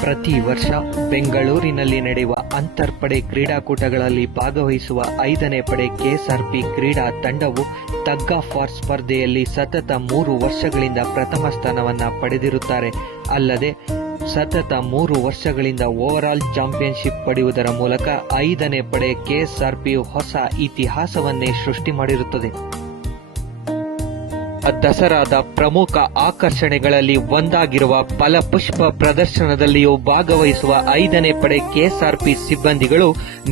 ಪ್ರತಿ ವರ್ಷ ಬೆಂಗಳೂರಿನಲ್ಲಿ ನಡೆಯುವ ಅಂತರ್ಪಡೆ ಕ್ರೀಡಾಕೂಟಗಳಲ್ಲಿ ಭಾಗವಹಿಸುವ 5ನೇ ಪಡೆ ಕೆಎಸ್ಆರ್ಪಿ ಕ್ರೀಡಾ ತಂಡವು ಟಗ್ ಆಫ್ ವಾರ್ ಸ್ಪರ್ಧೆಯಲ್ಲಿ ಸತತ 3 ವರ್ಷಗಳಿಂದ ಪ್ರಥಮ ಸ್ಥಾನವನ್ನು ಪಡೆದಿರುತ್ತಾರೆ. ಅಲ್ಲದೆ ಸತತ 3 ವರ್ಷಗಳಿಂದ ಓವರಾಲ್ ಚಾಂಪಿಯನ್ಶಿಪ್ ಪಡೆಯುವುದರ ಮೂಲಕ 5ನೇ ಪಡೆ ಕೆಎಸ್ಆರ್ಪಿಯು ಹೊಸ ಇತಿಹಾಸವನ್ನೇ ಸೃಷ್ಟಿ ಮಾಡಿರುತ್ತದೆ. ದಸರಾದ ಪ್ರಮುಖ ಆಕರ್ಷಣೆಗಳಲ್ಲಿ ಒಂದಾಗಿರುವ ಫಲಪುಷ್ಪ ಪ್ರದರ್ಶನದಲ್ಲಿಯೂ ಭಾಗವಹಿಸುವ 5ನೇ ಪಡೆ ಕೆಎಸ್ಆರ್ಪಿ ಸಿಬ್ಬಂದಿಗಳು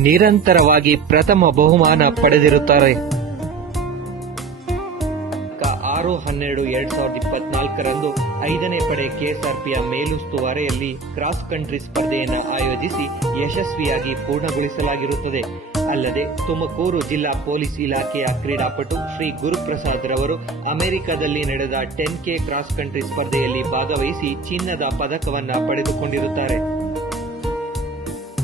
ನಿರಂತರವಾಗಿ ಪ್ರಥಮ ಬಹುಮಾನ ಪಡೆದಿರುತ್ತಾರೆ. 6/12/2024ರಂದು 5ನೇ ಪಡೆ ಕೆಎಸ್ಆರ್ಪಿಯ ಮೇಲುಸ್ತುವಾರಿಯಲ್ಲಿ ಕ್ರಾಸ್ ಕಂಟ್ರಿ ಸ್ಪರ್ಧೆಯನ್ನು ಆಯೋಜಿಸಿ ಯಶಸ್ವಿಯಾಗಿ ಪೂರ್ಣಗೊಳಿಸಲಾಗಿರುತ್ತದೆ. ಅಲ್ಲದೆ ತುಮಕೂರು ಜಿಲ್ಲಾ ಪೊಲೀಸ್ ಇಲಾಖೆಯ ಕ್ರೀಡಾಪಟು ಶ್ರೀ ಗುರುಪ್ರಸಾದ್ ರವರು ಅಮೆರಿಕದಲ್ಲಿ ನಡೆದ 10K ಕ್ರಾಸ್ ಕಂಟ್ರಿ ಸ್ಪರ್ಧೆಯಲ್ಲಿ ಭಾಗವಹಿಸಿ ಚಿನ್ನದ ಪದಕವನ್ನು ಪಡೆದುಕೊಂಡಿರುತ್ತಾರೆ.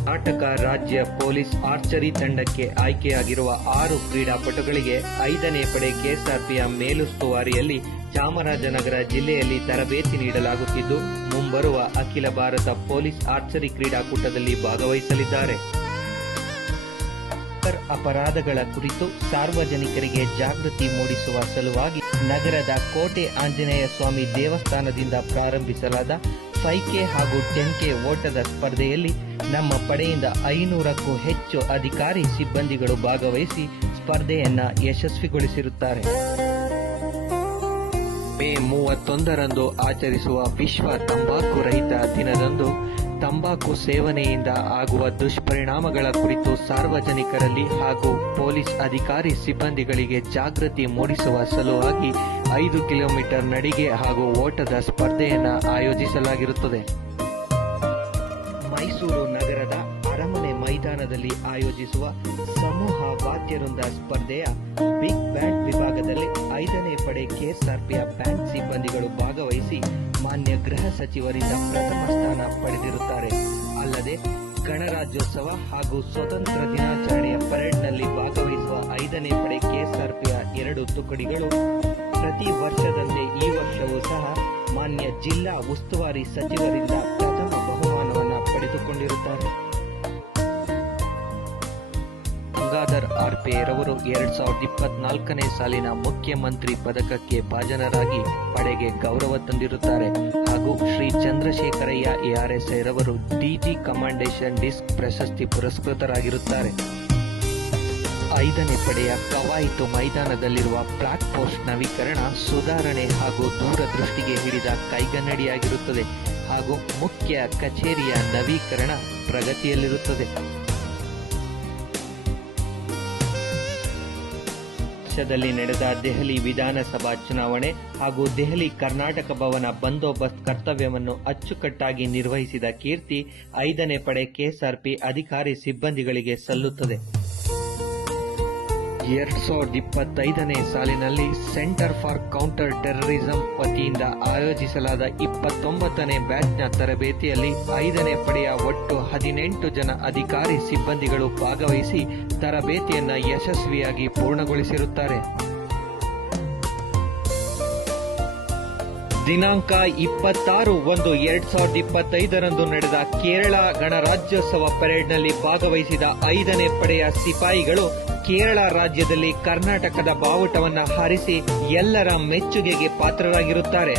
ಕರ್ನಾಟಕ ರಾಜ್ಯ ಪೊಲೀಸ್ ಆರ್ಚರಿ ತಂಡಕ್ಕೆ ಆಯ್ಕೆಯಾಗಿರುವ 6 ಕ್ರೀಡಾಪಟುಗಳಿಗೆ 5ನೇ ಪಡೆ ಕೆಎಸ್ಆರ್ಪಿಯ ಮೇಲುಸ್ತುವಾರಿಯಲ್ಲಿ ಚಾಮರಾಜನಗರ ಜಿಲ್ಲೆಯಲ್ಲಿ ತರಬೇತಿ ನೀಡಲಾಗುತ್ತಿದ್ದು, ಮುಂಬರುವ ಅಖಿಲ ಭಾರತ ಪೊಲೀಸ್ ಆರ್ಚರಿ ಕ್ರೀಡಾಕೂಟದಲ್ಲಿ ಭಾಗವಹಿಸಲಿದ್ದಾರೆ. ಅಪರಾಧಗಳ ಕುರಿತು ಸಾರ್ವಜನಿಕರಿಗೆ ಜಾಗೃತಿ ಮೂಡಿಸುವ ಸಲುವಾಗಿ ನಗರದ ಕೋಟೆ ಆಂಜನೇಯ ಸ್ವಾಮಿ ದೇವಸ್ಥಾನದಿಂದ ಪ್ರಾರಂಭಿಸಲಾದ 5K ಹಾಗೂ 10K ಓಟದ ಸ್ಪರ್ಧೆಯಲ್ಲಿ ನಮ್ಮ ಪಡೆಯಿಂದ 500ಕ್ಕೂ ಹೆಚ್ಚು ಅಧಿಕಾರಿ ಸಿಬ್ಬಂದಿಗಳು ಭಾಗವಹಿಸಿ ಸ್ಪರ್ಧೆಯನ್ನ ಯಶಸ್ವಿಗೊಳಿಸಿರುತ್ತಾರೆ. ಮೇ 31ರಂದು ಆಚರಿಸುವ ವಿಶ್ವ ತಂಬಾಕು ರಹಿತ ದಿನದಂದು ತಂಬಾಕು ಸೇವನೆಯಿಂದ ಆಗುವ ದುಷ್ಪರಿಣಾಮಗಳ ಕುರಿತು ಸಾರ್ವಜನಿಕರಲ್ಲಿ ಹಾಗೂ ಪೊಲೀಸ್ ಅಧಿಕಾರಿ ಸಿಬ್ಬಂದಿಗಳಿಗೆ ಜಾಗೃತಿ ಮೂಡಿಸುವ ಸಲುವಾಗಿ 5 ಕಿಲೋಮೀಟರ್ ನಡಿಗೆ ಹಾಗೂ ಓಟದ ಸ್ಪರ್ಧೆಯನ್ನು ಆಯೋಜಿಸಲಾಗಿರುತ್ತದೆ. ಮೈಸೂರು ನಗರದ ಅರಮನೆ ಮೈದಾನದಲ್ಲಿ ಆಯೋಜಿಸುವ ಸಮೂಹ ವಾದ್ಯವೃಂದ ಸ್ಪರ್ಧೆಯ ಬಿಗ್ ಬ್ಯಾಂಡ್ ವಿಭಾಗದಲ್ಲಿ 5ನೇ ಪಡೆ ಕೆಎಸ್ಆರ್ಪಿಯ ಬ್ಯಾಂಡ್ ಸಿಬ್ಬಂದಿಗಳು ಭಾಗವಹಿಸಿ ಮಾನ್ಯ ಗೃಹ ಸಚಿವರಿಂದ ಪ್ರಥಮ ಸ್ಥಾನ ಪಡೆದಿರುತ್ತಾರೆ. ಅಲ್ಲದೆ ಗಣರಾಜ್ಯೋತ್ಸವ ಹಾಗೂ ಸ್ವತಂತ್ರ ದಿನಾಚರಣೆಯ ಪರೇಡ್ನಲ್ಲಿ ಭಾಗವಹಿಸುವ 5ನೇ ಪಡೆ ಕೆಎಸ್ಆರ್ಪಿಯ 2 ತುಕಡಿಗಳು ಪ್ರತಿ ವರ್ಷದಂತೆ ಈ ವರ್ಷವೂ ಸಹ ಮಾನ್ಯ ಜಿಲ್ಲಾ ಉಸ್ತುವಾರಿ ಸಚಿವರಿಂದ ಪ್ರಥಮ ಬಹುಮಾನವನ್ನು ಪಡೆದುಕೊಂಡಿರುತ್ತಾರೆ. ಗಂಗಾಧರ್ ಆರ್ಪೆ ರವರು 2024ನೇ ಸಾಲಿನ ಮುಖ್ಯಮಂತ್ರಿ ಪದಕಕ್ಕೆ ಭಾಜನರಾಗಿ ಪಡೆಗೆ ಗೌರವ ತಂದಿರುತ್ತಾರೆ. ಹಾಗೂ ಶ್ರೀ ಚಂದ್ರಶೇಖರಯ್ಯ ಎಆರ್ಎಸ್ಐ ರವರು ಡಿಜಿ ಕಮಾಂಡೇಶನ್ ಡಿಸ್ಕ್ ಪ್ರಶಸ್ತಿ ಪುರಸ್ಕೃತರಾಗಿರುತ್ತಾರೆ. 5ನೇ ಪಡೆಯ ಕವಾಯಿತು ಮೈದಾನದಲ್ಲಿರುವ ಫ್ಲಾಗ್ ಪೋಸ್ಟ್ ನವೀಕರಣ, ಸುಧಾರಣೆ ಹಾಗೂ ದೂರದೃಷ್ಟಿಗೆ ಹಿಡಿದ ಕೈಗನ್ನಡಿಯಾಗಿರುತ್ತದೆ. ಹಾಗೂ ಮುಖ್ಯ ಕಚೇರಿಯ ನವೀಕರಣ ಪ್ರಗತಿಯಲ್ಲಿರುತ್ತದೆ. ವರ್ಷದಲ್ಲಿ ನಡೆದ ದೆಹಲಿ ವಿಧಾನಸಭಾ ಚುನಾವಣೆ ಹಾಗೂ ದೆಹಲಿ ಕರ್ನಾಟಕ ಭವನ ಬಂದೋಬಸ್ತ್ ಕರ್ತವ್ಯವನ್ನು ಅಚ್ಚುಕಟ್ಟಾಗಿ ನಿರ್ವಹಿಸಿದ ಕೀರ್ತಿ 5ನೇ ಪಡೆ ಕೆಎಸ್ಆರ್ಪಿ ಅಧಿಕಾರಿ ಸಿಬ್ಬಂದಿಗಳಿಗೆ ಸಲ್ಲುತ್ತದೆ. 2025ನೇ ಸಾಲಿನಲ್ಲಿ ಸೆಂಟರ್ ಫಾರ್ ಕೌಂಟರ್ ಟೆರರಿಸಂ ವತಿಯಿಂದ ಆಯೋಜಿಸಲಾದ 29ನೇ ಬ್ಯಾಚ್ನ ತರಬೇತಿಯಲ್ಲಿ 5ನೇ ಪಡೆಯ ಒಟ್ಟು 18 ಜನ ಅಧಿಕಾರಿ ಸಿಬ್ಬಂದಿಗಳು ಭಾಗವಹಿಸಿ ತರಬೇತಿಯನ್ನು ಯಶಸ್ವಿಯಾಗಿ ಪೂರ್ಣಗೊಳಿಸಿರುತ್ತಾರೆ. ದಿನಾಂಕ 26/1/2025ರಂದು ನಡೆದ ಕೇರಳ ಗಣರಾಜ್ಯೋತ್ಸವ ಪರೇಡ್ನಲ್ಲಿ ಭಾಗವಹಿಸಿದ 5ನೇ ಪಡೆಯ ಸಿಪಾಯಿಗಳು ಕೇರಳ ರಾಜ್ಯದಲ್ಲಿ ಕರ್ನಾಟಕದ ಬಾವುಟವನ್ನು ಹಾರಿಸಿ ಎಲ್ಲರ ಮೆಚ್ಚುಗೆಗೆ ಪಾತ್ರರಾಗಿರುತ್ತಾರೆ.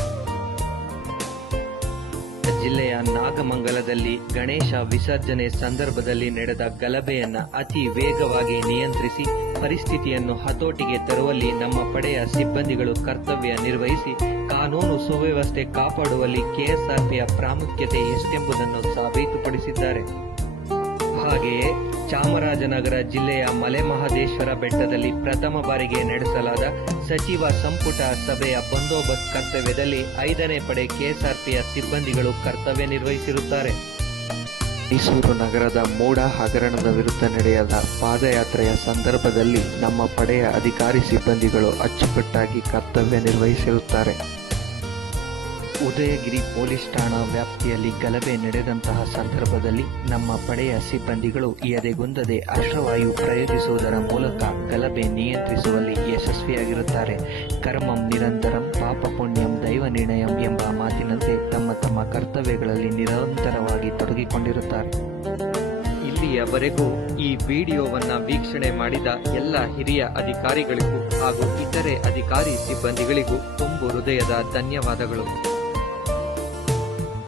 ಜಿಲ್ಲೆಯ ನಾಗಮಂಗಲದಲ್ಲಿ ಗಣೇಶ ವಿಸರ್ಜನೆ ಸಂದರ್ಭದಲ್ಲಿ ನಡೆದ ಗಲಭೆಯನ್ನು ಅತಿ ವೇಗವಾಗಿ ನಿಯಂತ್ರಿಸಿ ಪರಿಸ್ಥಿತಿಯನ್ನು ಹತೋಟಿಗೆ ತರುವಲ್ಲಿ ನಮ್ಮ ಪಡೆಯ ಸಿಬ್ಬಂದಿಗಳು ಕರ್ತವ್ಯ ನಿರ್ವಹಿಸಿ ಕಾನೂನು ಸುವ್ಯವಸ್ಥೆ ಕಾಪಾಡುವಲ್ಲಿ ಕೆಎಸ್ಆರ್ಪಿಯ ಪ್ರಾಮುಖ್ಯತೆ ಎಷ್ಟೆಂಬುದನ್ನು ಸಾಬೀತುಪಡಿಸಿದ್ದಾರೆ. ಹಾಗೆಯೇ ಚಾಮರಾಜನಗರ ಜಿಲ್ಲೆಯ ಮಲೆಮಹದೇಶ್ವರ ಬೆಟ್ಟದಲ್ಲಿ ಪ್ರಥಮ ಬಾರಿಗೆ ನಡೆಸಲಾದ ಸಚಿವ ಸಂಪುಟ ಸಭೆಯ ಬಂದೋಬಸ್ತ್ ಕರ್ತವ್ಯದಲ್ಲಿ 5ನೇ ಪಡೆ ಕೆಎಸ್ಆರ್ಪಿಯ ಸಿಬ್ಬಂದಿಗಳು ಕರ್ತವ್ಯ ನಿರ್ವಹಿಸಿರುತ್ತಾರೆ. ಮೈಸೂರು ನಗರದ ಮೂಡ ಹಗರಣದ ವಿರುದ್ಧ ನಡೆಯದ ಪಾದಯಾತ್ರೆಯ ಸಂದರ್ಭದಲ್ಲಿ ನಮ್ಮ ಪಡೆಯ ಅಧಿಕಾರಿ ಸಿಬ್ಬಂದಿಗಳು ಅಚ್ಚುಕಟ್ಟಾಗಿ ಕರ್ತವ್ಯ ನಿರ್ವಹಿಸಿರುತ್ತಾರೆ. ಉದಯಗಿರಿ ಪೊಲೀಸ್ ಠಾಣಾ ವ್ಯಾಪ್ತಿಯಲ್ಲಿ ಗಲಭೆ ನಡೆದಂತಹ ಸಂದರ್ಭದಲ್ಲಿ ನಮ್ಮ ಪಡೆಯ ಸಿಬ್ಬಂದಿಗಳು ಎದೆಗುಂದದೆ ಅಶ್ರವಾಯು ಪ್ರಯೋಗಿಸುವುದರ ಮೂಲಕ ಗಲಭೆ ನಿಯಂತ್ರಿಸುವಲ್ಲಿ ಯಶಸ್ವಿಯಾಗಿರುತ್ತಾರೆ. ಕರ್ಮಂ ನಿರಂತರಂ ಪಾಪ ಪುಣ್ಯಂ ದೈವ ನಿರ್ಣಯಂ ಎಂಬ ಮಾತಿನಂತೆ ತಮ್ಮ ಕರ್ತವ್ಯಗಳಲ್ಲಿ ನಿರಂತರವಾಗಿ ತೊಡಗಿಕೊಂಡಿರುತ್ತಾರೆ. ಇಲ್ಲಿಯವರೆಗೂ ಈ ವಿಡಿಯೋವನ್ನು ವೀಕ್ಷಣೆ ಮಾಡಿದ ಎಲ್ಲ ಹಿರಿಯ ಅಧಿಕಾರಿಗಳಿಗೂ ಹಾಗೂ ಇತರೆ ಅಧಿಕಾರಿ ಸಿಬ್ಬಂದಿಗಳಿಗೂ ತುಂಬು ಹೃದಯದ ಧನ್ಯವಾದಗಳು.